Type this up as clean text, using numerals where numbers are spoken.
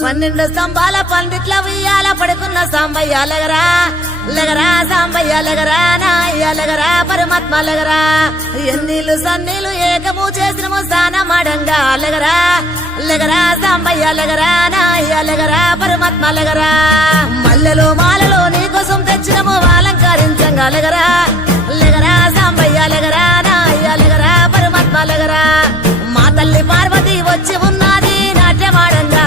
12 స్తంభాల పందిట్ల ఉయ్యాల పడుకున్న సాంబయ్య లెగరా లెగరా సాంబయ్య లెగరా నాయ్య లెగరా పరమాత్మ లెగరా ఎన్నీళ్ళు సన్నీళ్ళు ఏకము చేసినము స్నానమాడంగా లెగరా లెగరా సాంబయ్య లెగరా నాయ్య లెగరా పరమాత్మ లెగరా మల్లెలు మాలలో నీకోసం తెచ్చినము అలంకరించంగా లెగరా లెగరా సాంబయ్య లెగరా నాయ్య లెగరా పరమాత్మ లెగరా మా తల్లి పార్వతి వచ్చి ఉన్నది నాట్యమాడంగా